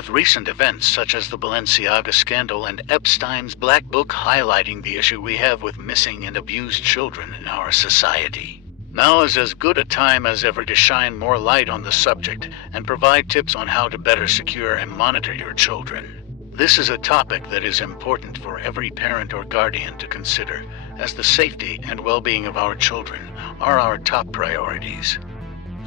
with recent events such as the Balenciaga scandal and Epstein's Black Book highlighting the issue we have with missing and abused children in our society. Now is as good a time as ever to shine more light on the subject and provide tips on how to better secure and monitor your children. This is a topic that is important for every parent or guardian to consider, as the safety and well-being of our children are our top priorities.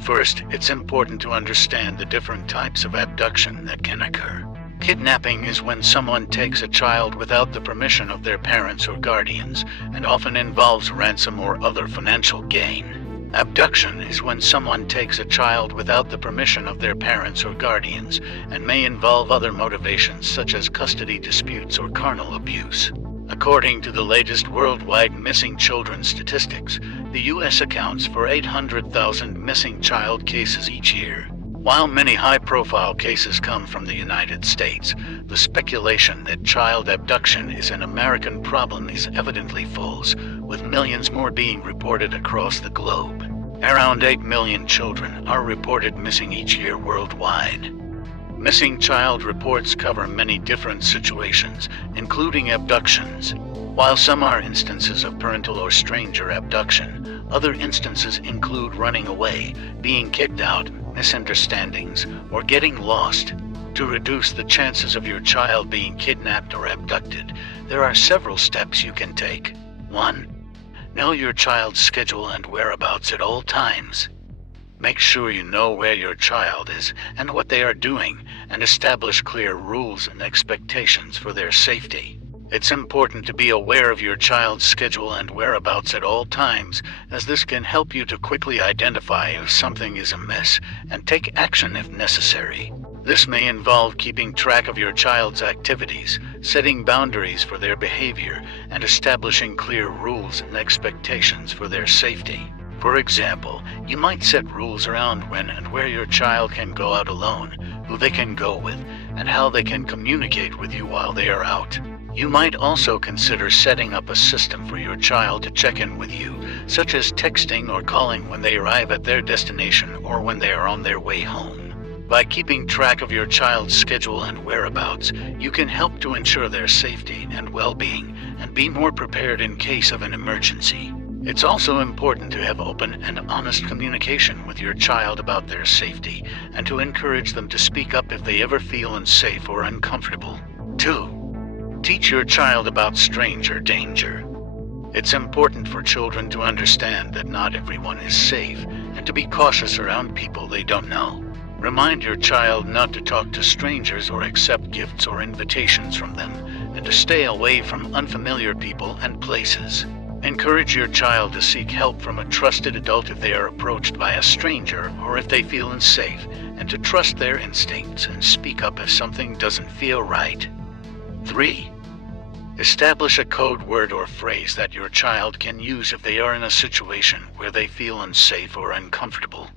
First, it's important to understand the different types of abduction that can occur. Kidnapping is when someone takes a child without the permission of their parents or guardians, and often involves ransom or other financial gain. Abduction is when someone takes a child without the permission of their parents or guardians, and may involve other motivations such as custody disputes or carnal abuse. According to the latest worldwide missing children statistics, the U.S. accounts for 800,000 missing child cases each year. While many high-profile cases come from the United States, the speculation that child abduction is an American problem is evidently false, with millions more being reported across the globe. Around 8 million children are reported missing each year worldwide. Missing child reports cover many different situations, including abductions. While some are instances of parental or stranger abduction, other instances include running away, being kicked out, misunderstandings, or getting lost. To reduce the chances of your child being kidnapped or abducted, there are several steps you can take. 1. Know your child's schedule and whereabouts at all times. Make sure you know where your child is and what they are doing, and establish clear rules and expectations for their safety. It's important to be aware of your child's schedule and whereabouts at all times, as this can help you to quickly identify if something is amiss and take action if necessary. This may involve keeping track of your child's activities, setting boundaries for their behavior, and establishing clear rules and expectations for their safety. For example, you might set rules around when and where your child can go out alone, who they can go with, and how they can communicate with you while they are out. You might also consider setting up a system for your child to check in with you, such as texting or calling when they arrive at their destination or when they are on their way home. By keeping track of your child's schedule and whereabouts, you can help to ensure their safety and well-being and be more prepared in case of an emergency. It's also important to have open and honest communication with your child about their safety and to encourage them to speak up if they ever feel unsafe or uncomfortable. 2. Teach your child about stranger danger. It's important for children to understand that not everyone is safe and to be cautious around people they don't know. Remind your child not to talk to strangers or accept gifts or invitations from them, and to stay away from unfamiliar people and places. Encourage your child to seek help from a trusted adult if they are approached by a stranger or if they feel unsafe, and to trust their instincts and speak up if something doesn't feel right. 3. Establish a code word or phrase that your child can use if they are in a situation where they feel unsafe or uncomfortable.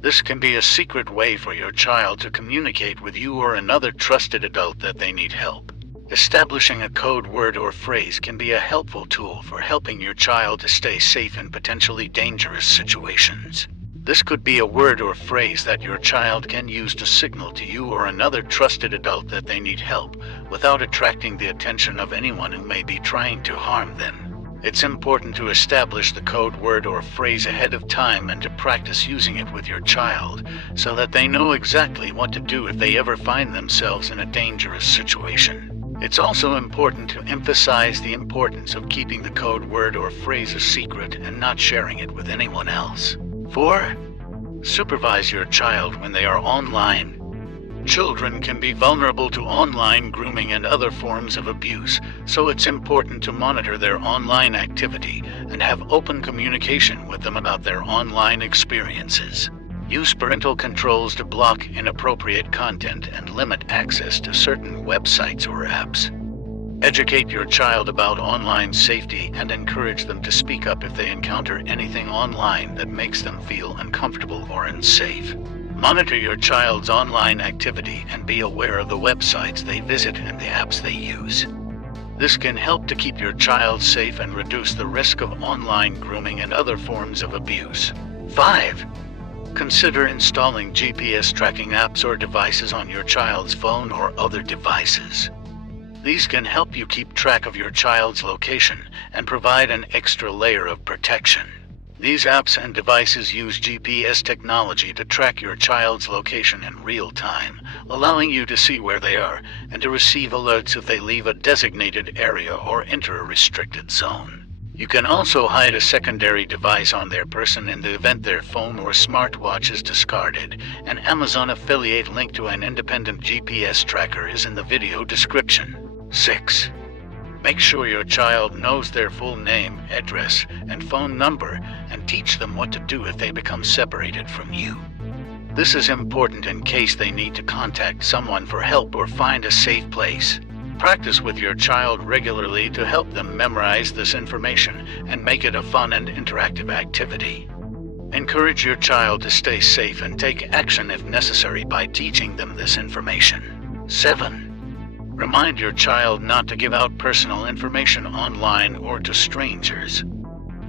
This can be a secret way for your child to communicate with you or another trusted adult that they need help. Establishing a code word or phrase can be a helpful tool for helping your child to stay safe in potentially dangerous situations. This could be a word or phrase that your child can use to signal to you or another trusted adult that they need help, without attracting the attention of anyone who may be trying to harm them. It's important to establish the code word or phrase ahead of time and to practice using it with your child, so that they know exactly what to do if they ever find themselves in a dangerous situation. It's also important to emphasize the importance of keeping the code word or phrase a secret and not sharing it with anyone else. 4. Supervise your child when they are online. Children can be vulnerable to online grooming and other forms of abuse, so it's important to monitor their online activity and have open communication with them about their online experiences. Use parental controls to block inappropriate content and limit access to certain websites or apps. Educate your child about online safety and encourage them to speak up if they encounter anything online that makes them feel uncomfortable or unsafe. Monitor your child's online activity and be aware of the websites they visit and the apps they use. This can help to keep your child safe and reduce the risk of online grooming and other forms of abuse. 5. Consider installing GPS tracking apps or devices on your child's phone or other devices. These can help you keep track of your child's location and provide an extra layer of protection. These apps and devices use GPS technology to track your child's location in real time, allowing you to see where they are and to receive alerts if they leave a designated area or enter a restricted zone. You can also hide a secondary device on their person in the event their phone or smartwatch is discarded. An Amazon affiliate link to an independent GPS tracker is in the video description. 6. Make sure your child knows their full name, address, and phone number, and teach them what to do if they become separated from you. This is important in case they need to contact someone for help or find a safe place. Practice with your child regularly to help them memorize this information and make it a fun and interactive activity. Encourage your child to stay safe and take action if necessary by teaching them this information. 7. Remind your child not to give out personal information online or to strangers.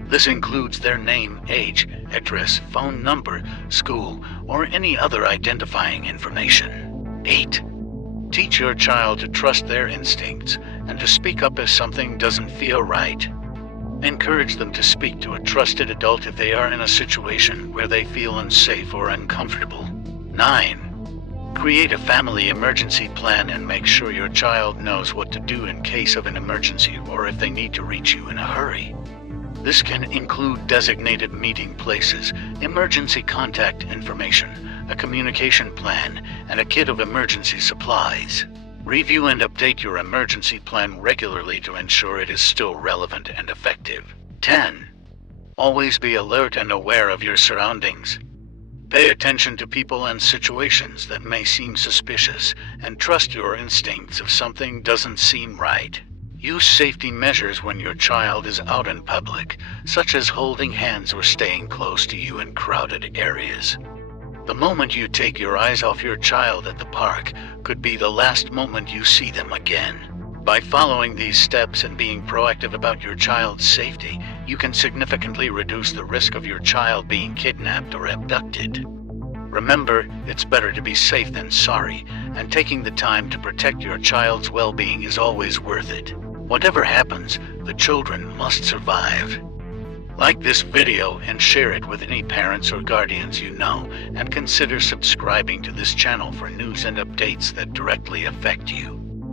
This includes their name, age, address, phone number, school, or any other identifying information. 8. Teach your child to trust their instincts and to speak up if something doesn't feel right. Encourage them to speak to a trusted adult if they are in a situation where they feel unsafe or uncomfortable. 9. Create a family emergency plan and make sure your child knows what to do in case of an emergency or if they need to reach you in a hurry. This can include designated meeting places, emergency contact information, a communication plan, and a kit of emergency supplies. Review and update your emergency plan regularly to ensure it is still relevant and effective. 10. Always be alert and aware of your surroundings. Pay attention to people and situations that may seem suspicious, and trust your instincts if something doesn't seem right. Use safety measures when your child is out in public, such as holding hands or staying close to you in crowded areas. The moment you take your eyes off your child at the park could be the last moment you see them again. By following these steps and being proactive about your child's safety, you can significantly reduce the risk of your child being kidnapped or abducted. Remember, it's better to be safe than sorry, and taking the time to protect your child's well-being is always worth it. Whatever happens, the children must survive. Like this video and share it with any parents or guardians you know, and consider subscribing to this channel for news and updates that directly affect you.